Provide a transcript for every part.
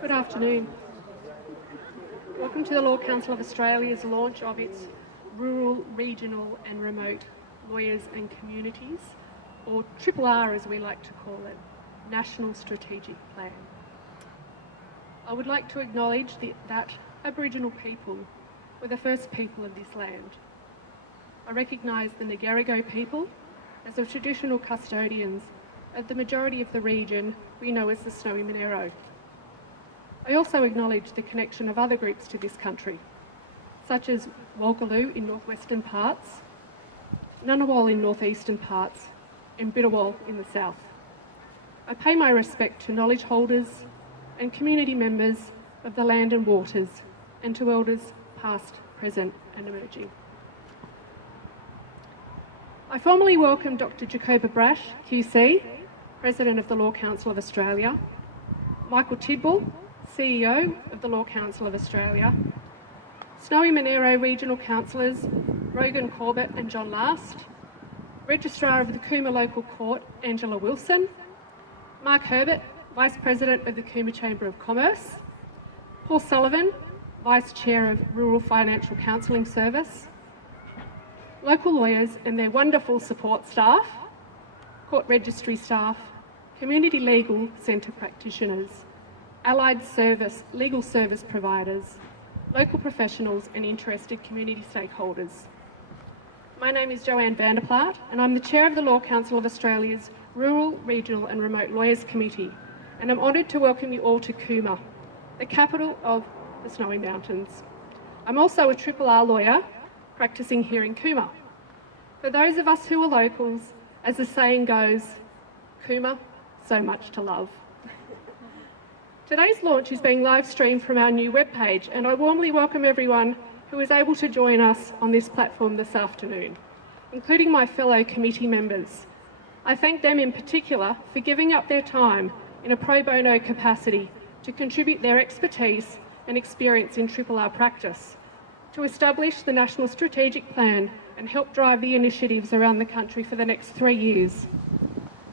Good afternoon. Welcome to the Law Council of Australia's launch of its Rural, Regional and Remote Lawyers and Communities, or RRR as we like to call it, National Strategic Plan. I would like to acknowledge that Aboriginal people were the first people of this land. I recognise the Ngarigo people as the traditional custodians of the majority of the region we know as the Snowy Monero. I also acknowledge the connection of other groups to this country, such as Walgaloo in northwestern parts, Ngunnawal in northeastern parts, and Bidawal in the south. I pay my respect to knowledge holders and community members of the land and waters, and to elders past, present and emerging. I formally welcome Dr. Jacoba Brash, QC, President of the Law Council of Australia, Michael Tidwell, CEO of the Law Council of Australia, Snowy Monero Regional Councillors Rogan Corbett and John Last, Registrar of the Cooma Local Court Angela Wilson, Mark Herbert, Vice President of the Cooma Chamber of Commerce, Paul Sullivan, Vice Chair of Rural Financial Counselling Service, local lawyers and their wonderful support staff, court registry staff, community legal centre practitioners, allied service, legal service providers, local professionals and interested community stakeholders. My name is Joanne Vanderplaat and I'm the Chair of the Law Council of Australia's Rural, Regional and Remote Lawyers Committee, and I'm honoured to welcome you all to Cooma, the capital of the Snowy Mountains. I'm also a RRR lawyer practising here in Cooma. For those of us who are locals, as the saying goes, Cooma, so much to love. Today's launch is being live streamed from our new webpage, and I warmly welcome everyone who is able to join us on this platform this afternoon, including my fellow committee members. I thank them in particular for giving up their time in a pro bono capacity to contribute their expertise and experience in RRR practice, to establish the National Strategic Plan and help drive the initiatives around the country for the next 3 years.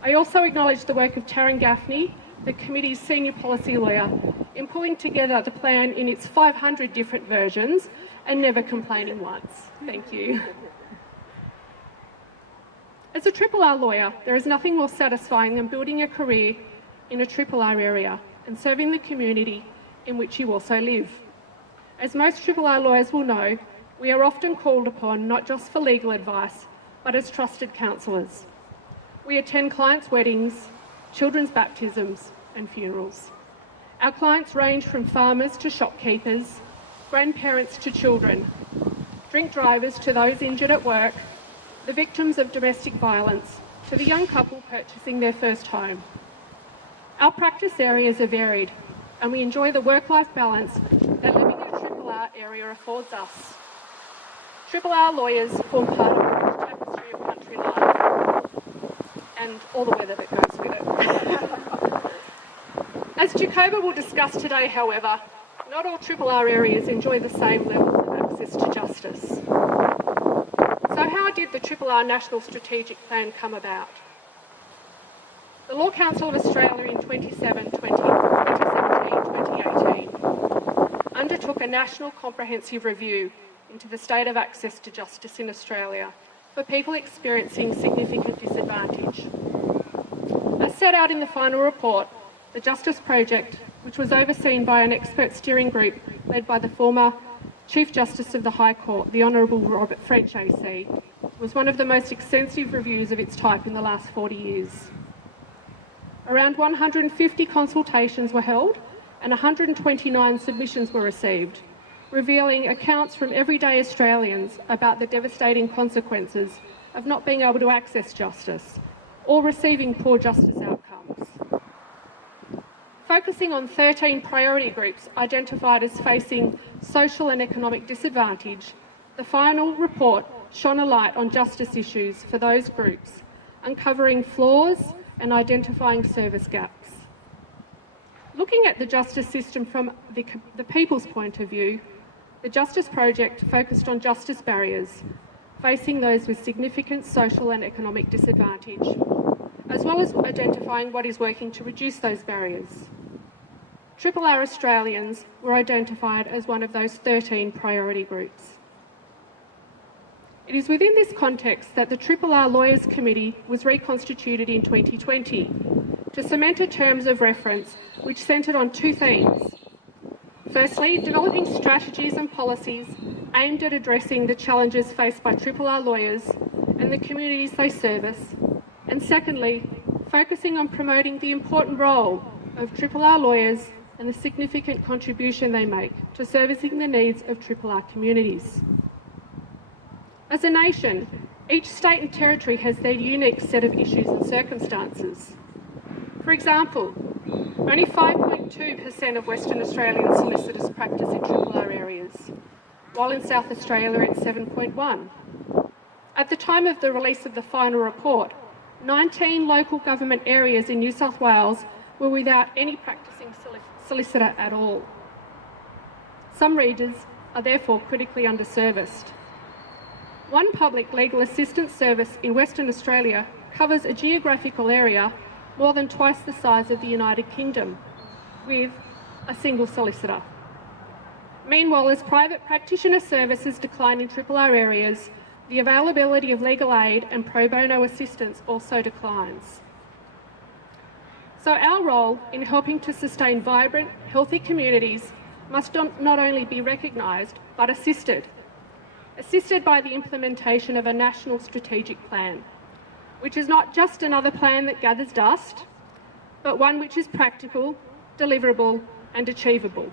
I also acknowledge the work of Taryn Gaffney, the committee's senior policy lawyer, in pulling together the plan in its 500 different versions and never complaining once. Thank you. As a RRR lawyer, there is nothing more satisfying than building a career in a RRR area and serving the community in which you also live. As most RRR lawyers will know, we are often called upon not just for legal advice, but as trusted counsellors. We attend clients' weddings, children's baptisms and funerals. Our clients range from farmers to shopkeepers, grandparents to children, drink drivers to those injured at work, the victims of domestic violence to the young couple purchasing their first home. Our practice areas are varied and we enjoy the work-life balance that living in a RRR area affords us. RRR lawyers form part of the tapestry of country life and all the weather that goes with it. As Jacoba will discuss today, however, not all RRR areas enjoy the same levels of access to justice. So how did the RRR National Strategic Plan come about? The Law Council of Australia in 2017-2018 undertook a national comprehensive review into the state of access to justice in Australia for people experiencing significant disadvantage. As set out in the final report, the Justice Project, which was overseen by an expert steering group led by the former Chief Justice of the High Court, the Honourable Robert French AC, was one of the most extensive reviews of its type in the last 40 years. Around 150 consultations were held and 129 submissions were received, revealing accounts from everyday Australians about the devastating consequences of not being able to access justice or receiving poor justice outcomes. Focusing on 13 priority groups identified as facing social and economic disadvantage, the final report shone a light on justice issues for those groups, uncovering flaws and identifying service gaps. Looking at the justice system from the people's point of view, the Justice Project focused on justice barriers facing those with significant social and economic disadvantage, as well as identifying what is working to reduce those barriers. RRR Australians were identified as one of those 13 priority groups. It is within this context that the RRR Lawyers Committee was reconstituted in 2020 to cement a terms of reference which centred on two themes. Firstly, developing strategies and policies aimed at addressing the challenges faced by RRR lawyers and the communities they service, and secondly, focusing on promoting the important role of RRR lawyers and the significant contribution they make to servicing the needs of RRR communities. As a nation, each state and territory has their unique set of issues and circumstances. For example, only 5.2% of Western Australian solicitors practice in RRR areas, while in South Australia it's 7.1%. At the time of the release of the final report, 19 local government areas in New South Wales were without any practising solicitor at all. Some regions are therefore critically underserviced. One public legal assistance service in Western Australia covers a geographical area more than twice the size of the United Kingdom, with a single solicitor. Meanwhile, as private practitioner services decline in RRR areas, the availability of legal aid and pro bono assistance also declines. So our role in helping to sustain vibrant, healthy communities must not only be recognised, but assisted by the implementation of a national strategic plan, which is not just another plan that gathers dust, but one which is practical, deliverable and achievable.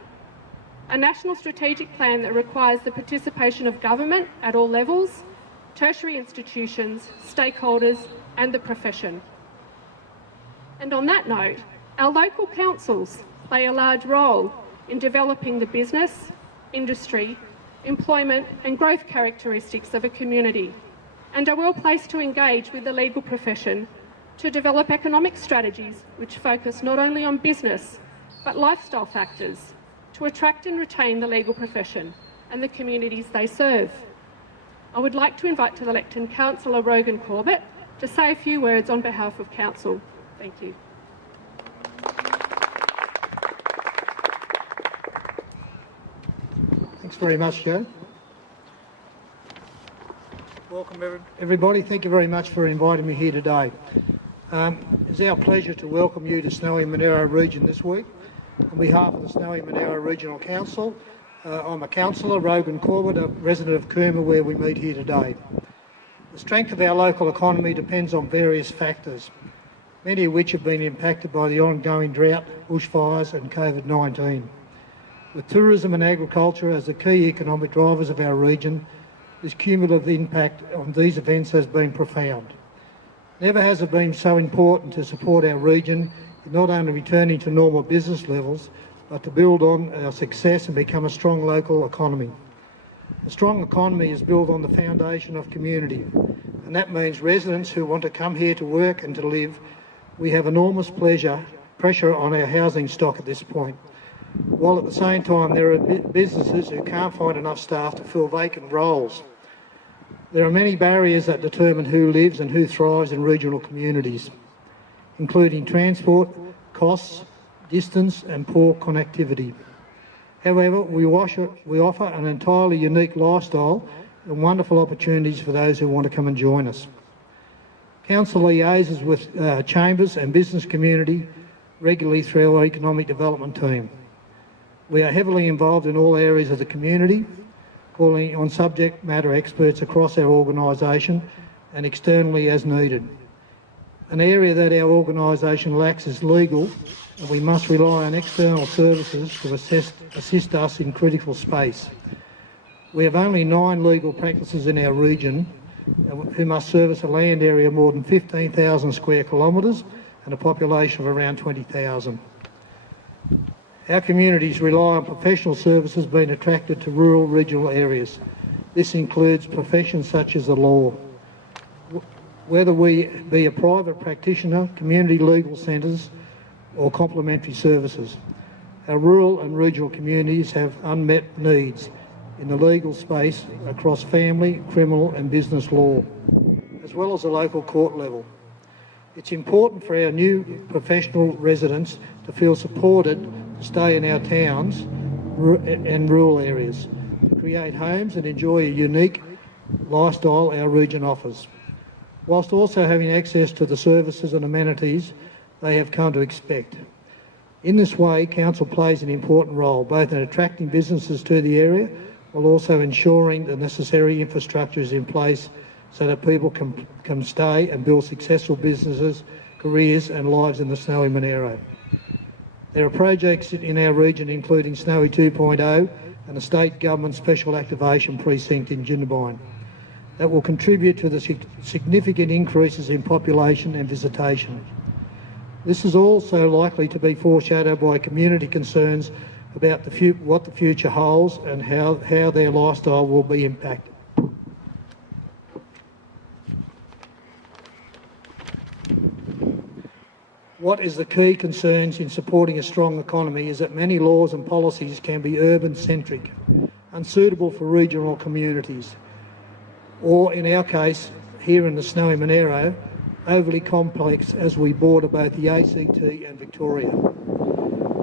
A national strategic plan that requires the participation of government at all levels, tertiary institutions, stakeholders and the profession. And on that note, our local councils play a large role in developing the business, industry, employment and growth characteristics of a community, and are well placed to engage with the legal profession to develop economic strategies which focus not only on business but lifestyle factors to attract and retain the legal profession and the communities they serve. I would like to invite to the lectern Councillor Rogan Corbett to say a few words on behalf of Council. Thank you. Thanks very much, Jo. Welcome everybody. Thank you very much for inviting me here today. It's our pleasure to welcome you to Snowy Monaro region this week. On behalf of the Snowy Monaro Regional Council, I'm a councillor, Rogan Corbett, a resident of Cooma, where we meet here today. The strength of our local economy depends on various factors, many of which have been impacted by the ongoing drought, bushfires and COVID-19. With tourism and agriculture as the key economic drivers of our region, this cumulative impact on these events has been profound. Never has it been so important to support our region in not only returning to normal business levels, but to build on our success and become a strong local economy. A strong economy is built on the foundation of community, and that means residents who want to come here to work and to live. We have enormous pressure on our housing stock at this point, while at the same time there are businesses who can't find enough staff to fill vacant roles. There are many barriers that determine who lives and who thrives in regional communities, including transport, costs, distance and poor connectivity. However, we offer an entirely unique lifestyle and wonderful opportunities for those who want to come and join us. Council liaises with chambers and business community regularly through our economic development team. We are heavily involved in all areas of the community, calling on subject matter experts across our organisation and externally as needed. An area that our organisation lacks is legal, and we must rely on external services to assist us in critical space. We have only 9 legal practices in our region who must service a land area more than 15,000 square kilometres and a population of around 20,000. Our communities rely on professional services being attracted to rural regional areas. This includes professions such as the law. Whether we be a private practitioner, community legal centres or complementary services, our rural and regional communities have unmet needs, in the legal space across family, criminal and business law, as well as the local court level. It's important for our new professional residents to feel supported to stay in our towns and rural areas, to create homes and enjoy a unique lifestyle our region offers, whilst also having access to the services and amenities they have come to expect. In this way, Council plays an important role, both in attracting businesses to the area, while also ensuring the necessary infrastructure is in place so that people can stay and build successful businesses, careers and lives in the Snowy Monaro. There are projects in our region including Snowy 2.0 and the State Government Special Activation Precinct in Jindabyne that will contribute to the significant increases in population and visitation. This is also likely to be foreshadowed by community concerns about what the future holds and how their lifestyle will be impacted. What is the key concerns in supporting a strong economy is that many laws and policies can be urban-centric, unsuitable for regional communities, or in our case, here in the Snowy Monaro, overly complex as we border both the ACT and Victoria.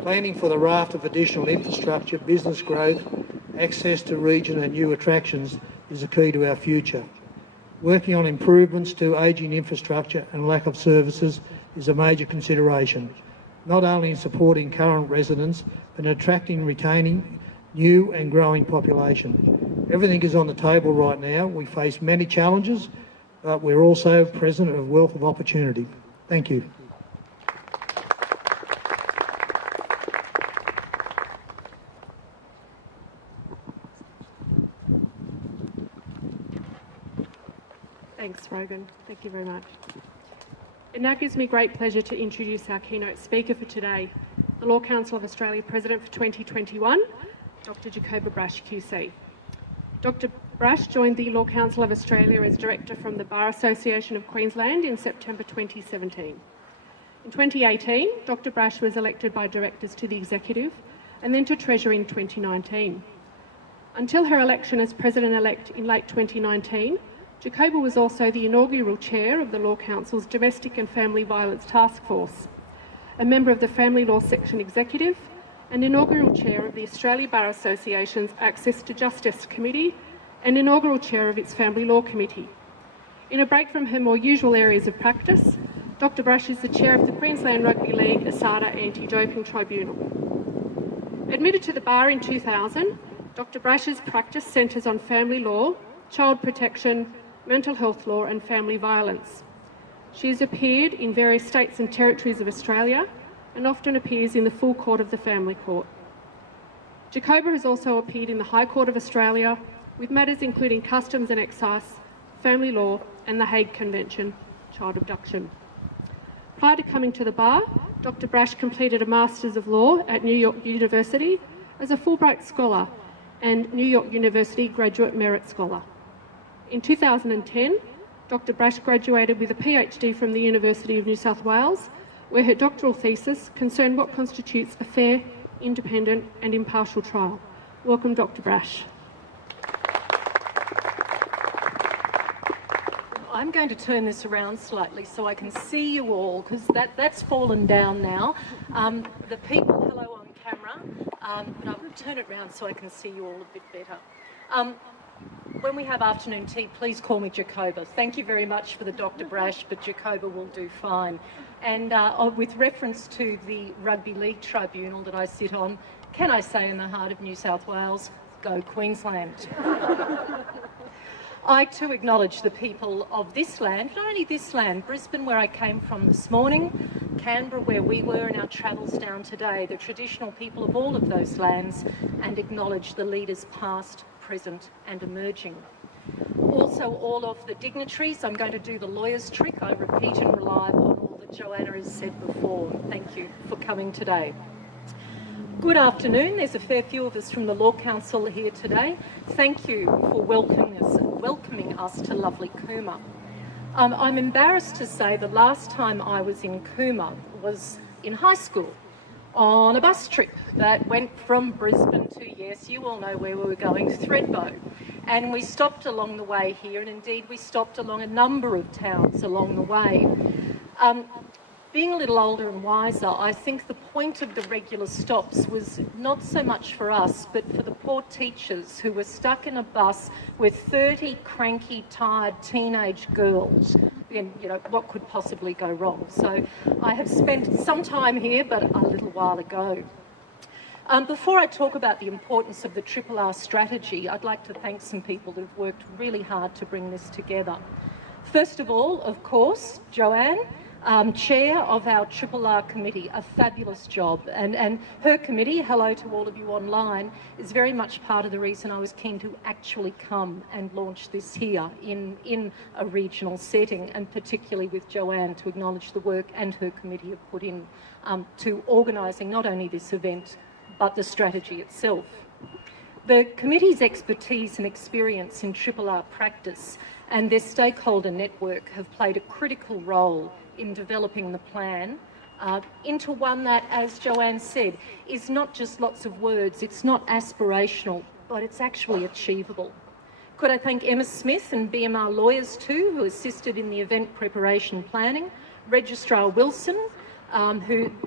Planning for the raft of additional infrastructure, business growth, access to region and new attractions is the key to our future. Working on improvements to ageing infrastructure and lack of services is a major consideration, not only in supporting current residents, but in attracting and retaining new and growing population. Everything is on the table right now. We face many challenges, but we're also present at a wealth of opportunity. Thank you. Thanks, Rogan. Thank you very much. It now gives me great pleasure to introduce our keynote speaker for today, the Law Council of Australia President for 2021, Dr. Jacoba Brash QC. Dr. Brash joined the Law Council of Australia as Director from the Bar Association of Queensland in September 2017. In 2018, Dr. Brash was elected by directors to the Executive and then to Treasurer in 2019. Until her election as President-elect in late 2019, Jacoba was also the inaugural Chair of the Law Council's Domestic and Family Violence Task Force, a member of the Family Law Section Executive and inaugural Chair of the Australia Bar Association's Access to Justice Committee and inaugural Chair of its Family Law Committee. In a break from her more usual areas of practice, Dr. Brash is the Chair of the Queensland Rugby League ASADA Anti-Doping Tribunal. Admitted to the Bar in 2000, Dr. Brash's practice centres on family law, child protection, mental health law and family violence. She has appeared in various states and territories of Australia and often appears in the full court of the Family Court. Jacoba has also appeared in the High Court of Australia with matters including customs and excise, family law and the Hague Convention, child abduction. Prior to coming to the Bar, Dr. Brash completed a Masters of Law at New York University as a Fulbright Scholar and New York University Graduate Merit Scholar. In 2010, Dr. Brash graduated with a PhD from the University of New South Wales, where her doctoral thesis concerned what constitutes a fair, independent and impartial trial. Welcome, Dr. Brash. I'm going to turn this around slightly so I can see you all, because that's fallen down now. The people, hello on camera, but I'll turn it around so I can see you all a bit better. When we have afternoon tea, please call me Jacoba. Thank you very much for the Dr. Brash, but Jacoba will do fine. And with reference to the Rugby League Tribunal that I sit on, can I say in the heart of New South Wales, go Queensland. I too acknowledge the people of this land, not only this land, Brisbane where I came from this morning, Canberra where we were in our travels down today, the traditional people of all of those lands, and acknowledge the leaders past, present and emerging. Also all of the dignitaries. I'm going to do the lawyer's trick. I repeat and rely upon all that Joanna has said before. Thank you for coming today. Good afternoon. There's a fair few of us from the Law Council here today. Thank you for welcoming us to lovely Cooma. I'm embarrassed to say the last time I was in Cooma was in high school. on a bus trip that went from Brisbane to, yes, you all know where we were going, Thredbo. And we stopped along the way here, and indeed we stopped along a number of towns along the way. Being a little older and wiser, I think the point of the regular stops was not so much for us, but for the poor teachers who were stuck in a bus with 30 cranky, tired teenage girls. And, you know, what could possibly go wrong? So I have spent some time here, but a little while ago. Before I talk about the importance of the RRR strategy, I'd like to thank some people that have worked really hard to bring this together. First of all, of course, Joanne, Chair of our RRR committee, a fabulous job. And her committee, hello to all of you online, is very much part of the reason I was keen to actually come and launch this here in a regional setting, and particularly with Joanne to acknowledge the work and her committee have put in to organising not only this event, but the strategy itself. The committee's expertise and experience in RRR practice and their stakeholder network have played a critical role in developing the plan into one that, as Joanne said, is not just lots of words, it's not aspirational, but it's actually achievable. Could I thank Emma Smith and BMR lawyers too, who assisted in the event preparation planning, Registrar Wilson,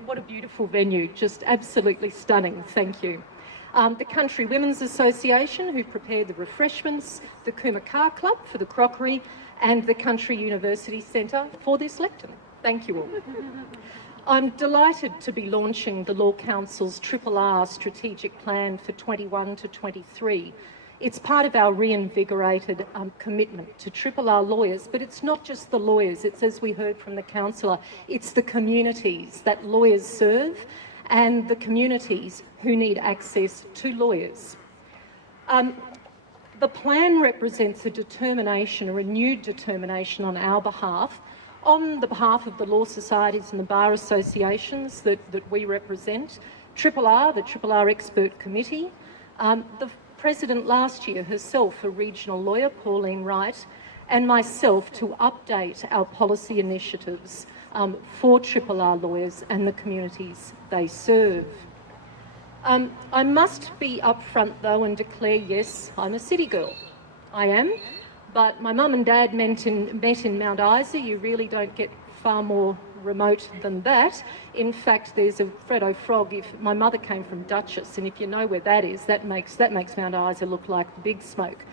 what a beautiful venue, just absolutely stunning, thank you. The Country Women's Association, who prepared the refreshments, the Cooma Car Club for the crockery, and the Country University Centre for this lectern. Thank you all. I'm delighted to be launching the Law Council's RRR strategic plan for 21 to 23. It's part of our reinvigorated commitment to RRR lawyers, but it's not just the lawyers, it's, as we heard from the councillor, it's the communities that lawyers serve and the communities who need access to lawyers. The plan represents a determination, a renewed determination on our behalf, on the behalf of the law societies and the bar associations that we represent, RRR, the RRR Expert Committee, the President last year herself, a regional lawyer, Pauline Wright, and myself to update our policy initiatives for RRR lawyers and the communities they serve. I must be upfront though and declare, yes, I'm a city girl. I am, but my mum and dad met in Mount Isa. You really don't get far more remote than that. In fact, there's a Freddo Frog. If my mother came from Duchess, and if you know where that is, that makes Mount Isa look like the Big Smoke.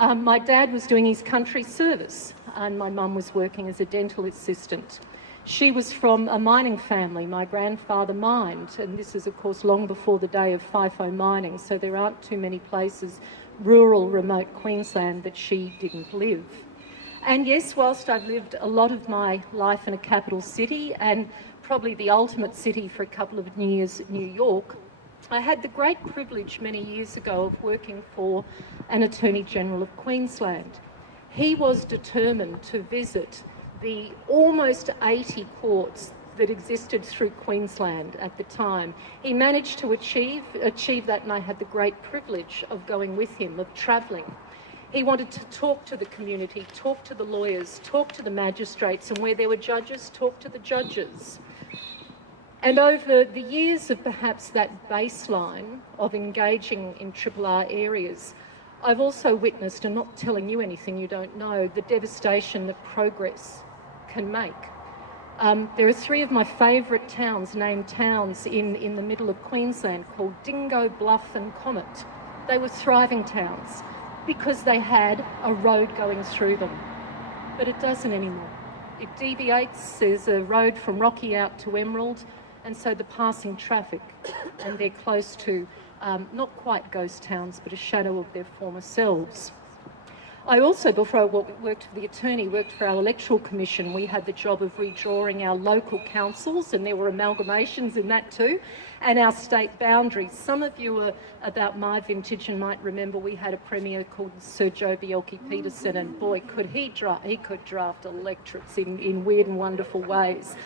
My dad was doing his country service, and my mum was working as a dental assistant. She was from a mining family. My grandfather mined, and this is, of course, long before the day of FIFO mining, so there aren't too many places, rural, remote Queensland, that she didn't live. And yes, whilst I've lived a lot of my life in a capital city, and probably the ultimate city for a couple of years, New York, I had the great privilege many years ago of working for an Attorney General of Queensland. He was determined to visit the almost 80 courts that existed through Queensland at the time. He managed to achieve that, and I had the great privilege of going with him, of travelling. He wanted to talk to the community, talk to the lawyers, talk to the magistrates, and where there were judges, talk to the judges. And over the years of perhaps that baseline of engaging in RRR areas, I've also witnessed, and not telling you anything you don't know, the devastation that progress can make. There are three of my favourite towns, named towns in the middle of Queensland, called Dingo, Bluff and Comet. They were thriving towns because they had a road going through them. But it doesn't anymore. It deviates. There's a road from Rocky out to Emerald, and so the passing traffic, and they're close to not quite ghost towns, but a shadow of their former selves. I also, before I worked for the attorney, worked for our electoral commission. We had the job of redrawing our local councils, and there were amalgamations in that too, and our state boundaries. Some of you are about my vintage and might remember we had a premier called Sir Joe Bjelke-Petersen, and boy, he could draft electorates in weird and wonderful ways.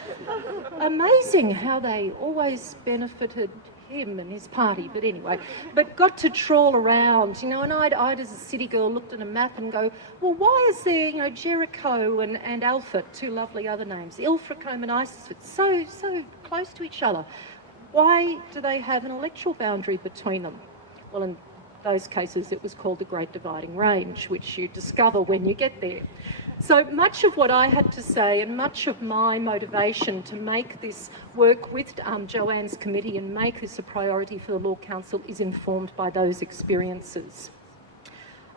Amazing how they always benefited him and his party, but anyway, but got to trawl around, you know, and I'd as a city girl looked at a map and go, well, why is there, you know, Jericho and Alfred, two lovely other names, Ilfracombe and Isisford, so close to each other? Why do they have an electoral boundary between them? Well, in those cases, it was called the Great Dividing Range, which you discover when you get there. So much of what I had to say and much of my motivation to make this work with Joanne's committee and make this a priority for the Law Council is informed by those experiences.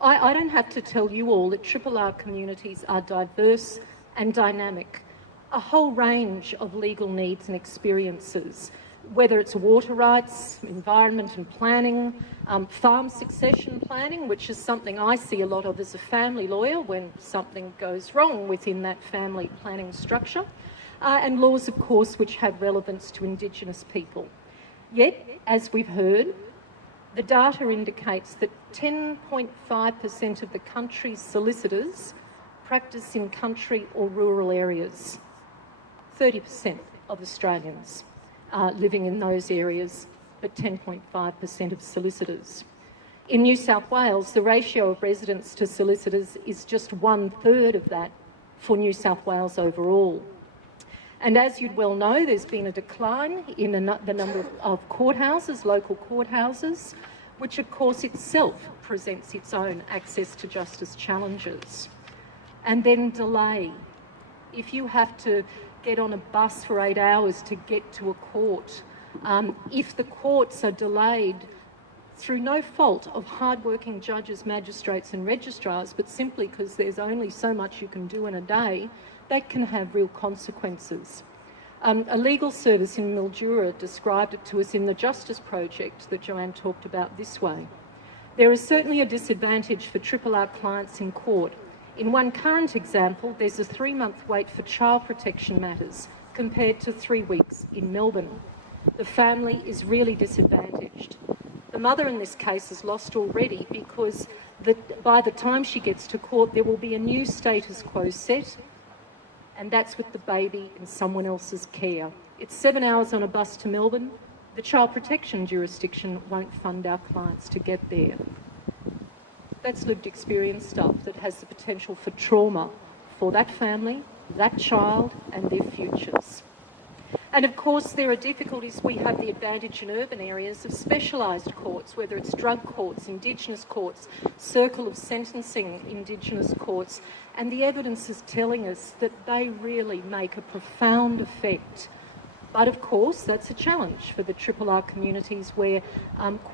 I don't have to tell you all that RRR communities are diverse and dynamic, a whole range of legal needs and experiences, whether it's water rights, environment and planning, farm succession planning, which is something I see a lot of as a family lawyer when something goes wrong within that family planning structure, and laws, of course, which have relevance to Indigenous people. Yet, as we've heard, the data indicates that 10.5% of the country's solicitors practice in country or rural areas. 30% of Australians living in those areas, but 10.5% of solicitors. In New South Wales, the ratio of residents to solicitors is just 1/3 of that for New South Wales overall. And as you'd well know, there's been a decline in the number of courthouses, local courthouses, which of course itself presents its own access to justice challenges. And then delay. If you have to get on a bus for 8 hours to get to a court, if the courts are delayed through no fault of hard-working judges, magistrates and registrars, but simply because there's only so much you can do in a day, that can have real consequences. A legal service in Mildura described it to us in the Justice Project that Joanne talked about this way. There is certainly a disadvantage for RRR clients in court. In one current example, there's a 3-month wait for child protection matters compared to 3 weeks in Melbourne. The family is really disadvantaged. The mother in this case is lost already because by the time she gets to court, there will be a new status quo set, and that's with the baby in someone else's care. It's 7 hours on a bus to Melbourne. The child protection jurisdiction won't fund our clients to get there. That's lived experience stuff that has the potential for trauma for that family, that child, and their futures. And of course, there are difficulties. We have the advantage in urban areas of specialised courts, whether it's drug courts, Indigenous courts, circle of sentencing Indigenous courts, and the evidence is telling us that they really make a profound effect. But of course, that's a challenge for the RRR communities where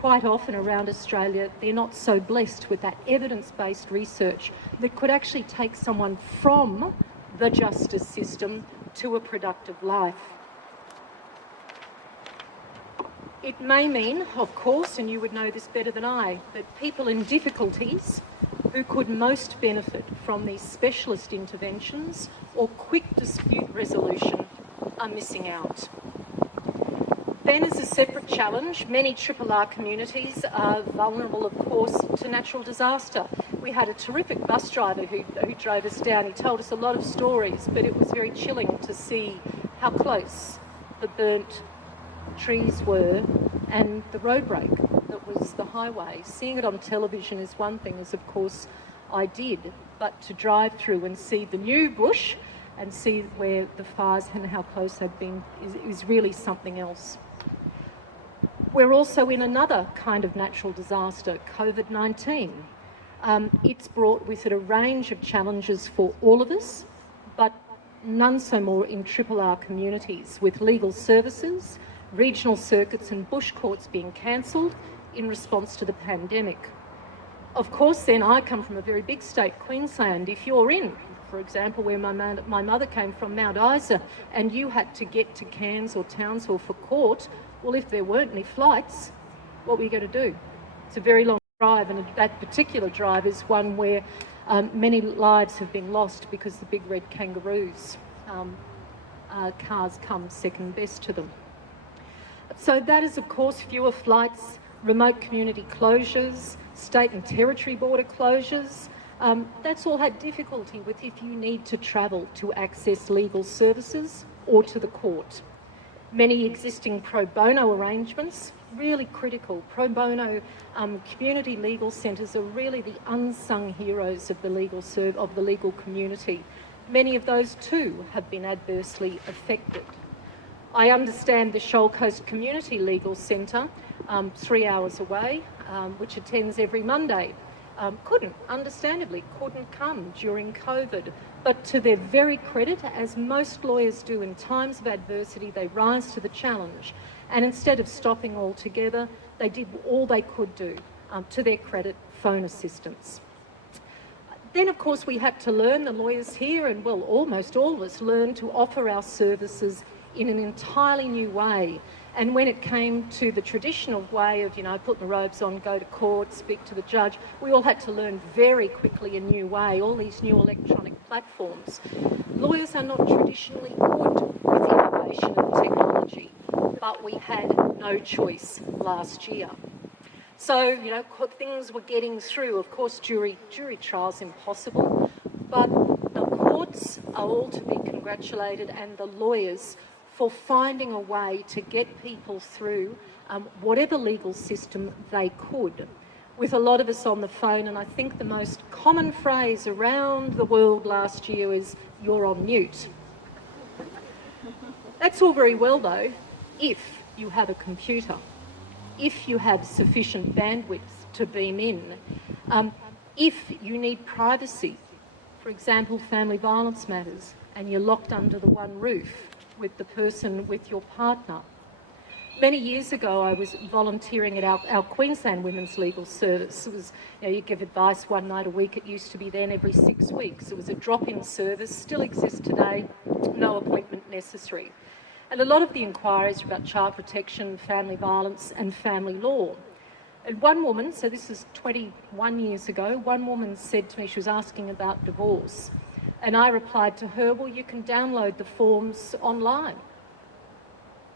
quite often around Australia, they're not so blessed with that evidence-based research that could actually take someone from the justice system to a productive life. It may mean, of course, and you would know this better than I, that people in difficulties who could most benefit from these specialist interventions or quick dispute resolution are missing out. Then, as a separate challenge, many RRR communities are vulnerable, of course, to natural disaster. We had a terrific bus driver who drove us down. He told us a lot of stories, but it was very chilling to see how close the burnt trees were and the road break that was the highway. Seeing it on television is one thing, as of course I did, but to drive through and see the new bush and see where the fires and how close they've been is really something else. We're also in another kind of natural disaster, COVID-19. It's brought with it a range of challenges for all of us, but none so more in RRR communities, with legal services, regional circuits and bush courts being cancelled in response to the pandemic. Of course, then, I come from a very big state, Queensland. If you're in, for example, where my mother came from, Mount Isa, and you had to get to Cairns or Townsville for court, well, if there weren't any flights, what were you going to do? It's a very long drive, and that particular drive is one where many lives have been lost because the big red kangaroos cars come second best to them. So that is, of course, fewer flights, remote community closures, state and territory border closures. That's all had difficulty with if you need to travel to access legal services or to the court. Many existing pro bono arrangements, really critical. Pro bono community legal centres are really the unsung heroes of the legal community. Many of those too have been adversely affected. I understand the Shoal Coast Community Legal Centre, 3 hours away, which attends every Monday, understandably couldn't come during COVID. But to their very credit, as most lawyers do in times of adversity, they rise to the challenge. And instead of stopping altogether, they did all they could do, to their credit, phone assistance. Then, of course, we had to learn, the lawyers here, and well, almost all of us learned to offer our services in an entirely new way. And when it came to the traditional way of, put the robes on, go to court, speak to the judge, we all had to learn very quickly a new way, all these new electronic platforms. Lawyers are not traditionally good with innovation and technology, but we had no choice last year. So, things were getting through. Of course, jury trial's impossible, but the courts are all to be congratulated, and the lawyers for finding a way to get people through whatever legal system they could. With a lot of us on the phone, and I think the most common phrase around the world last year is, "You're on mute." That's all very well though, if you have a computer, if you have sufficient bandwidth to beam in, if you need privacy, for example, family violence matters, and you're locked under the one roof with the person, with your partner. Many years ago, I was volunteering at our Queensland Women's Legal Service. It was, you give advice one night a week. It used to be then every 6 weeks. It was a drop-in service, still exists today, no appointment necessary. And a lot of the inquiries are about child protection, family violence and family law. And one woman, so this is 21 years ago, one woman said to me, she was asking about divorce. And I replied to her, well, you can download the forms online.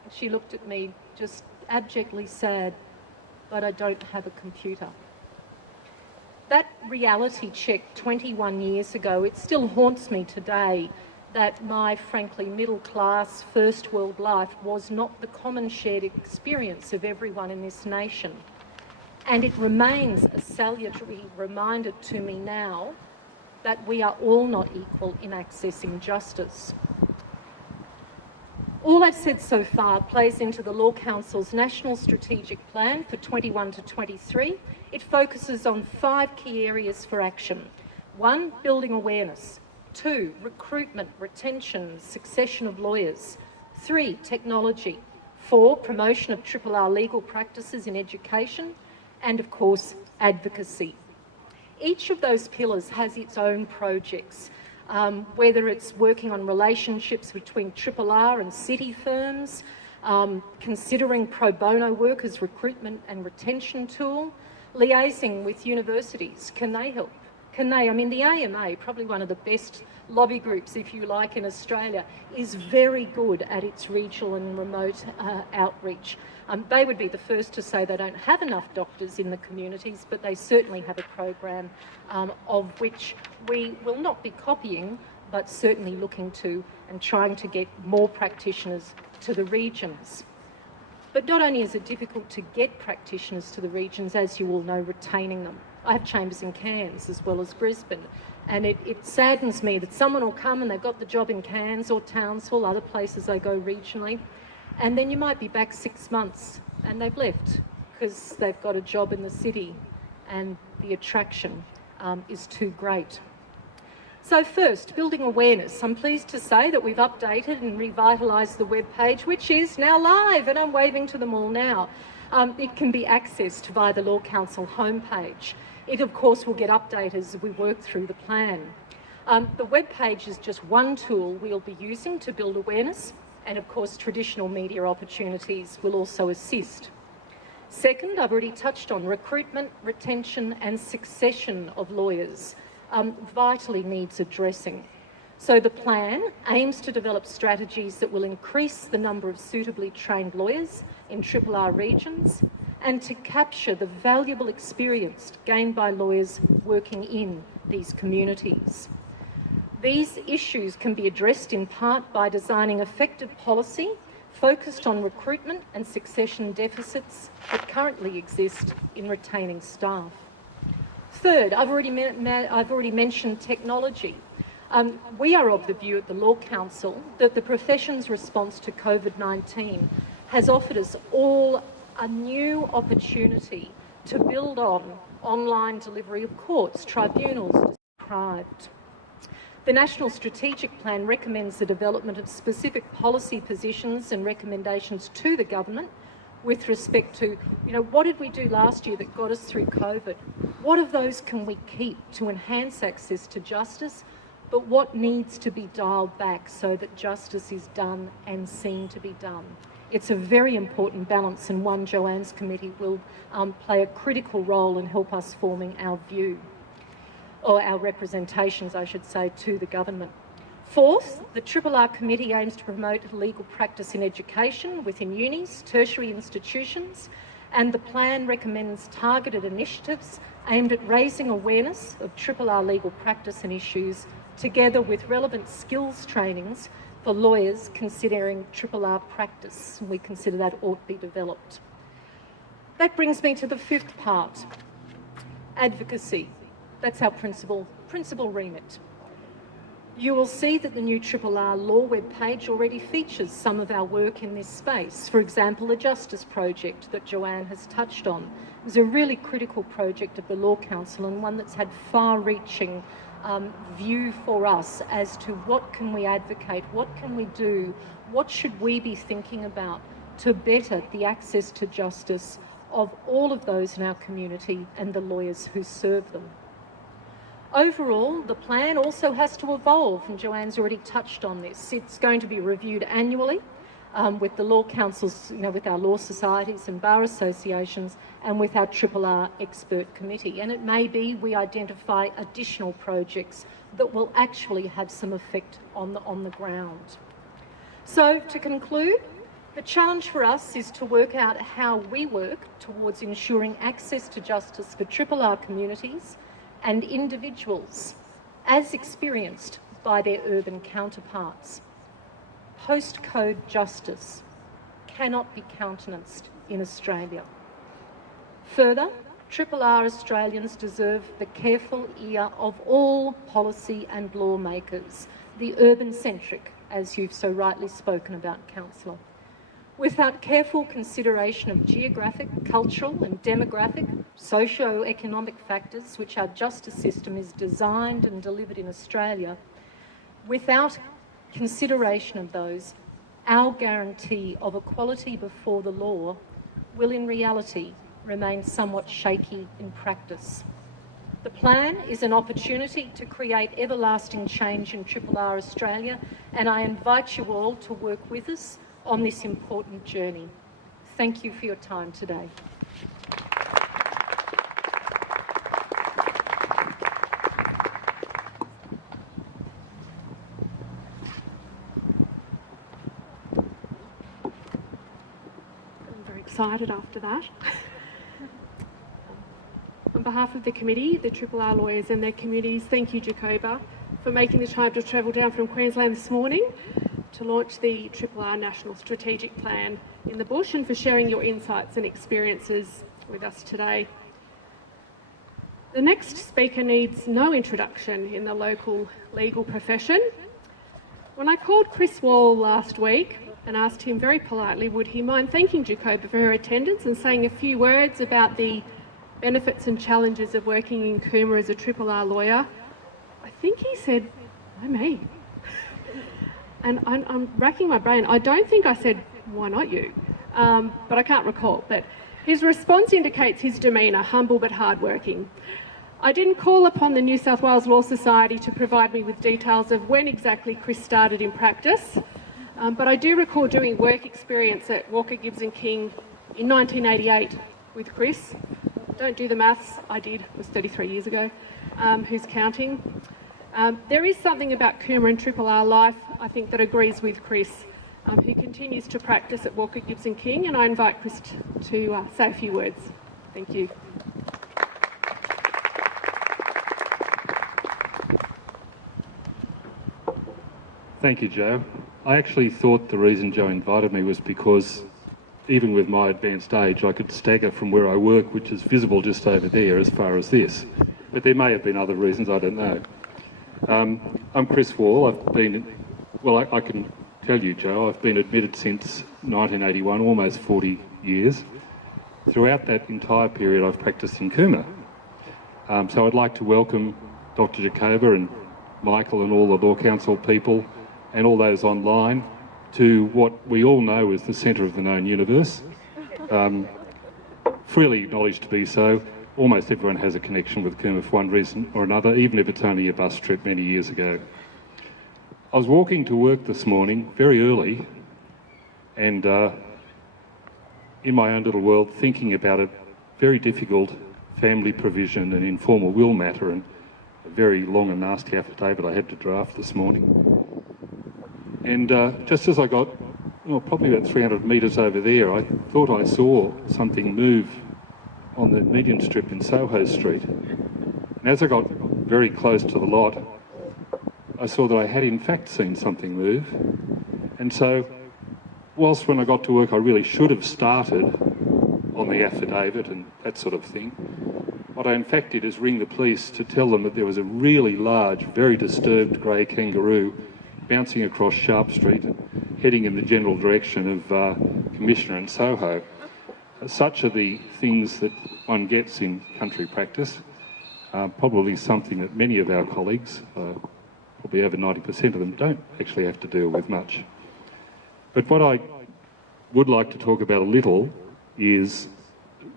And she looked at me just abjectly sad, but I don't have a computer. That reality check 21 years ago, it still haunts me today that my, frankly, middle class, first world life was not the common shared experience of everyone in this nation. And it remains a salutary reminder to me now that we are all not equal in accessing justice. All I've said so far plays into the Law Council's National Strategic Plan for 21 to 23. It focuses on 5 key areas for action. 1, building awareness. 2, recruitment, retention, succession of lawyers. 3, technology. 4, promotion of RRR legal practices in education. And of course, advocacy. Each of those pillars has its own projects, whether it's working on relationships between RRR and city firms, considering pro bono work as recruitment and retention tool, liaising with universities. Can they help? I mean, the AMA, probably one of the best lobby groups, if you like, in Australia, is very good at its regional and remote outreach. They would be the first to say they don't have enough doctors in the communities, but they certainly have a program of which we will not be copying, but certainly looking to and trying to get more practitioners to the regions. But not only is it difficult to get practitioners to the regions, as you all know, retaining them. I have chambers in Cairns as well as Brisbane, and it saddens me that someone will come and they've got the job in Cairns or Townsville, other places they go regionally, and then you might be back 6 months and they've left because they've got a job in the city and the attraction is too great. So first, building awareness. I'm pleased to say that we've updated and revitalised the webpage, which is now live, and I'm waving to them all now. It can be accessed via the Law Council homepage. It, of course, will get updated as we work through the plan. The webpage is just one tool we'll be using to build awareness, and, of course, traditional media opportunities will also assist. Second, I've already touched on recruitment, retention and succession of lawyers. Vitally needs addressing. So the plan aims to develop strategies that will increase the number of suitably trained lawyers in RRR regions and to capture the valuable experience gained by lawyers working in these communities. These issues can be addressed in part by designing effective policy focused on recruitment and succession deficits that currently exist in retaining staff. Third, I've already mentioned technology. We are of the view at the Law Council that the profession's response to COVID-19 has offered us all a new opportunity to build on online delivery of courts, tribunals deprived. The National Strategic Plan recommends the development of specific policy positions and recommendations to the government with respect to, what did we do last year that got us through COVID? What of those can we keep to enhance access to justice? But what needs to be dialed back so that justice is done and seen to be done? It's a very important balance, and one Joanne's committee will play a critical role in help us forming our view, or our representations, I should say, to the government. Fourth, the RRR committee aims to promote legal practice in education within unis, tertiary institutions, and the plan recommends targeted initiatives aimed at raising awareness of RRR legal practice and issues, together with relevant skills trainings for lawyers considering RRR practice. We consider that ought to be developed. That brings me to the fifth part, advocacy. That's our principal remit. You will see that the new RRR law webpage already features some of our work in this space. For example, the Justice Project that Joanne has touched on. It was a really critical project of the Law Council, and one that's had far-reaching view for us as to what can we advocate, what can we do, what should we be thinking about to better the access to justice of all of those in our community and the lawyers who serve them. Overall, the plan also has to evolve, and Joanne's already touched on this. It's going to be reviewed annually with the Law Councils, with our law societies and bar associations, and with our RRR expert committee. And it may be we identify additional projects that will actually have some effect on the ground. So, to conclude, the challenge for us is to work out how we work towards ensuring access to justice for RRR communities and individuals as experienced by their urban counterparts. Postcode justice cannot be countenanced in Australia. Further, RRR Australians deserve the careful ear of all policy and lawmakers, the urban-centric, as you've so rightly spoken about, Councillor. Without careful consideration of geographic, cultural and demographic, socio-economic factors which our justice system is designed and delivered in Australia, without consideration of those, our guarantee of equality before the law will in reality remain somewhat shaky in practice. The plan is an opportunity to create everlasting change in RRR Australia, and I invite you all to work with us on this important journey. Thank you for your time today. I'm very excited after that. On behalf of the committee, the RRR lawyers and their communities, thank you, Jacoba, for making the time to travel down from Queensland this morning to launch the RRR National Strategic Plan in the bush, and for sharing your insights and experiences with us today. The next speaker needs no introduction in the local legal profession. When I called Chris Wall last week and asked him very politely would he mind thanking Jacoba for her attendance and saying a few words about the benefits and challenges of working in Cooma as a RRR lawyer, I think he said, "Why me?" And I'm racking my brain. I don't think I said, "Why not you?" But I can't recall. But his response indicates his demeanour, humble but hardworking. I didn't call upon the New South Wales Law Society to provide me with details of when exactly Chris started in practice, but I do recall doing work experience at Walker Gibbs and King in 1988 with Chris. Don't do the maths, I did, it was 33 years ago. Who's counting? There is something about Cooma and RRR life, I think, that agrees with Chris, who continues to practice at Walker Gibbs and King, and I invite Chris to say a few words. Thank you. Thank you, Jo. I actually thought the reason Jo invited me was because even with my advanced age, I could stagger from where I work, which is visible just over there as far as this. But there may have been other reasons, I don't know. I'm Chris Wall. I've been, well, I can tell you, Joe, I've been admitted since 1981, almost 40 years. Throughout that entire period, I've practiced in Cooma. So I'd like to welcome Dr. Jacoba and Michael and all the Law Council people and all those online to what we all know is the centre of the known universe. Freely acknowledged to be so. Almost everyone has a connection with Cooma for one reason or another, even if it's only a bus trip many years ago. I was walking to work this morning very early and in my own little world thinking about a very difficult family provision and informal will matter and a very long and nasty affidavit I had to draft this morning. And just as I got, well, probably about 300 metres over there, I thought I saw something move on the median strip in Soho Street. And as I got very close to the lot, I saw that I had in fact seen something move. And so, whilst when I got to work I really should have started on the affidavit and that sort of thing, what I in fact did is ring the police to tell them that there was a really large, very disturbed grey kangaroo bouncing across Sharp Street and heading in the general direction of Commissioner and Soho. Such are the things that one gets in country practice, probably something that many of our colleagues, probably over 90% of them, don't actually have to deal with much. But what I would like to talk about a little is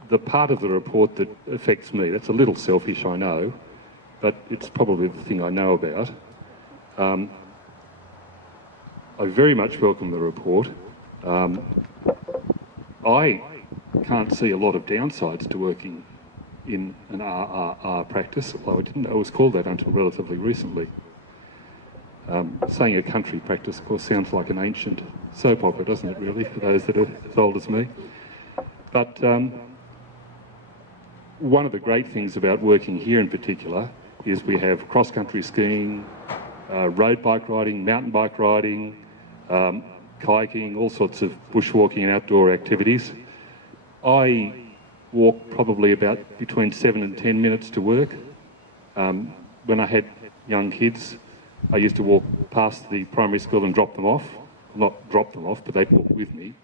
the part of the report that affects me. That's a little selfish, I know, but it's probably the thing I know about. I very much welcome the report. I can't see a lot of downsides to working in an RRR practice, although I didn't know it was called that until relatively recently. Saying a country practice, of course, sounds like an ancient soap opera, doesn't it, really, for those that are as old as me? But one of the great things about working here in particular is we have cross-country skiing, road bike riding, mountain bike riding, kayaking, all sorts of bushwalking and outdoor activities. I walk probably about between 7 and 10 minutes to work. When I had young kids, I used to walk past the primary school and drop them off. Not drop them off, but they'd walk with me.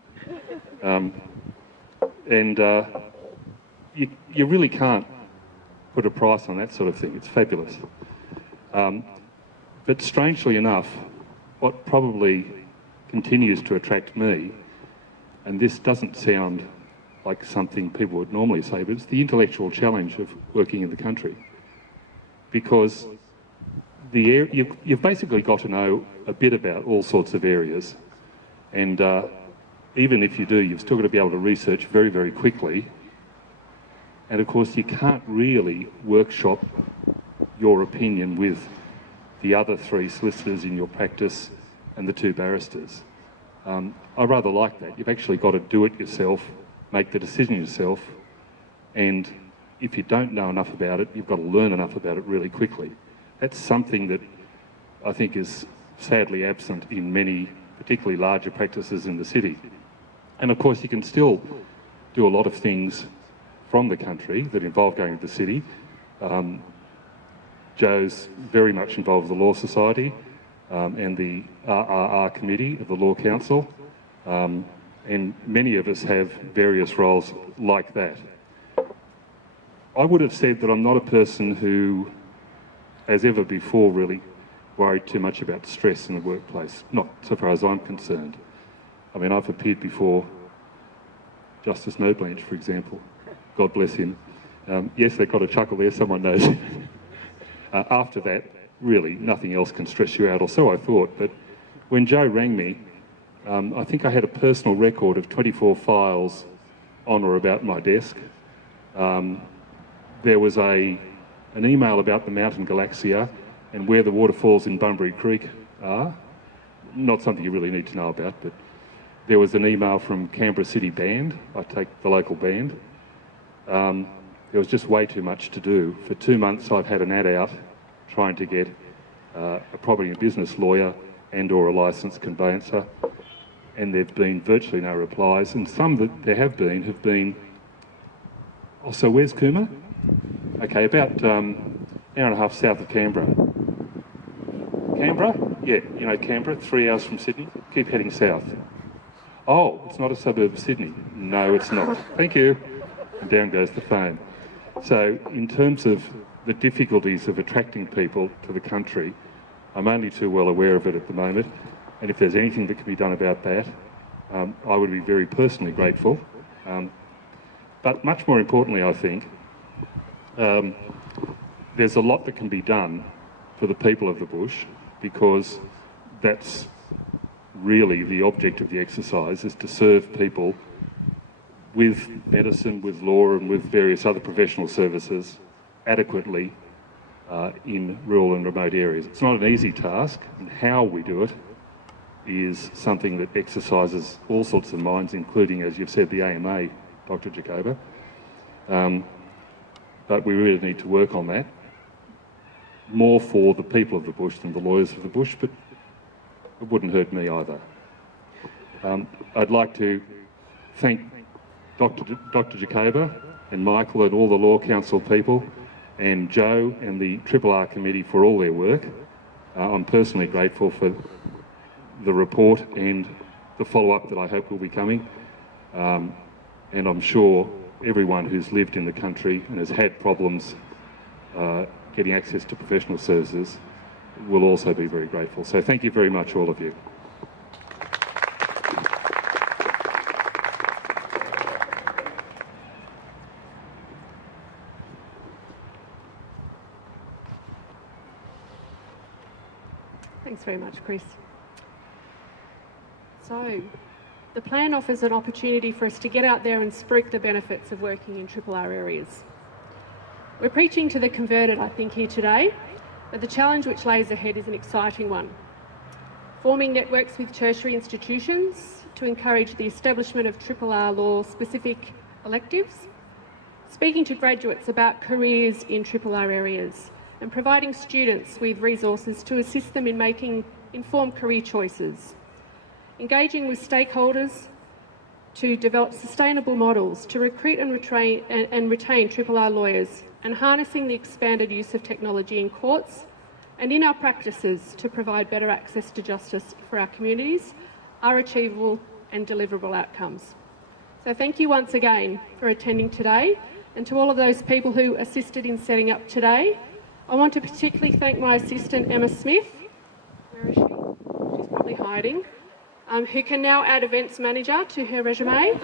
You really can't put a price on that sort of thing. It's fabulous. But strangely enough, what probably continues to attract me, and this doesn't sound like something people would normally say, but it's the intellectual challenge of working in the country. Because you've basically got to know a bit about all sorts of areas. And even if you do, you've still got to be able to research very, very quickly. And of course, you can't really workshop your opinion with the other 3 solicitors in your practice and the 2 barristers. I rather like that. You've actually got to do it yourself, make the decision yourself, and if you don't know enough about it, you've got to learn enough about it really quickly. That's something that I think is sadly absent in many, particularly larger practices in the city. And of course, you can still do a lot of things from the country that involve going to the city. Joe's very much involved with the Law Society and the RRR committee of the Law Council, and many of us have various roles like that. I would have said that I'm not a person who has ever before really worried too much about stress in the workplace, not so far as I'm concerned. I mean, I've appeared before Justice Noblanche, for example. God bless him. Yes, they got a chuckle there, someone knows. After that, really, nothing else can stress you out, or so I thought. But when Joe rang me, I think I had a personal record of 24 files on or about my desk. There was an email about the Mountain Galaxia and where the waterfalls in Bunbury Creek are. Not something you really need to know about, but there was an email from Canberra City Band. I take the local band. There was just way too much to do. For 2 months I've had an ad out trying to get a property and business lawyer and or a licensed conveyancer, and there have been virtually no replies, and some that there have been, oh, so where's Cooma? Okay, about an hour and a half south of Canberra. Canberra? Yeah, you know Canberra, 3 hours from Sydney. Keep heading south. Oh, it's not a suburb of Sydney. No, it's not. Thank you. And down goes the phone. So in terms of the difficulties of attracting people to the country, I'm only too well aware of it at the moment. And if there's anything that can be done about that, I would be very personally grateful. But much more importantly, I think, there's a lot that can be done for the people of the bush, because that's really the object of the exercise, is to serve people with medicine, with law and with various other professional services adequately in rural and remote areas. It's not an easy task, and how we do it is something that exercises all sorts of minds, including, as you've said, the AMA, Dr. Jacoba. But we really need to work on that, more for the people of the bush than the lawyers of the bush, but it wouldn't hurt me either. I'd like to thank Dr. Jacoba and Michael and all the Law Council people and Joe and the RRR committee for all their work. I'm personally grateful for the report and the follow-up that I hope will be coming. And I'm sure everyone who's lived in the country and has had problems getting access to professional services will also be very grateful. So thank you very much, all of you. Thanks very much, Chris. So, the plan offers an opportunity for us to get out there and spruik the benefits of working in RRR areas. We're preaching to the converted, I think, here today, but the challenge which lays ahead is an exciting one. Forming networks with tertiary institutions to encourage the establishment of RRR law-specific electives, speaking to graduates about careers in RRR areas, and providing students with resources to assist them in making informed career choices. Engaging with stakeholders to develop sustainable models to recruit and retain RRR lawyers, and harnessing the expanded use of technology in courts and in our practices to provide better access to justice for our communities are achievable and deliverable outcomes. So thank you once again for attending today, and to all of those people who assisted in setting up today. I want to particularly thank my assistant, Emma Smith. Where is she? She's probably hiding. Who can now add events manager to her resume.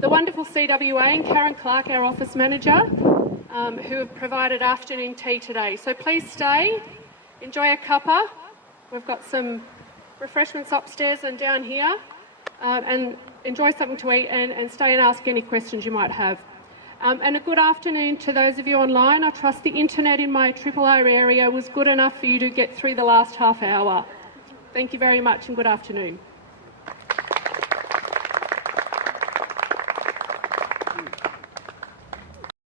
The wonderful CWA and Karen Clark, our office manager, who have provided afternoon tea today. So please stay, enjoy a cuppa. We've got some refreshments upstairs and down here, and enjoy something to eat, and stay and ask any questions you might have. And a good afternoon to those of you online. I trust the internet in my RRR area was good enough for you to get through the last half hour. Thank you very much and good afternoon.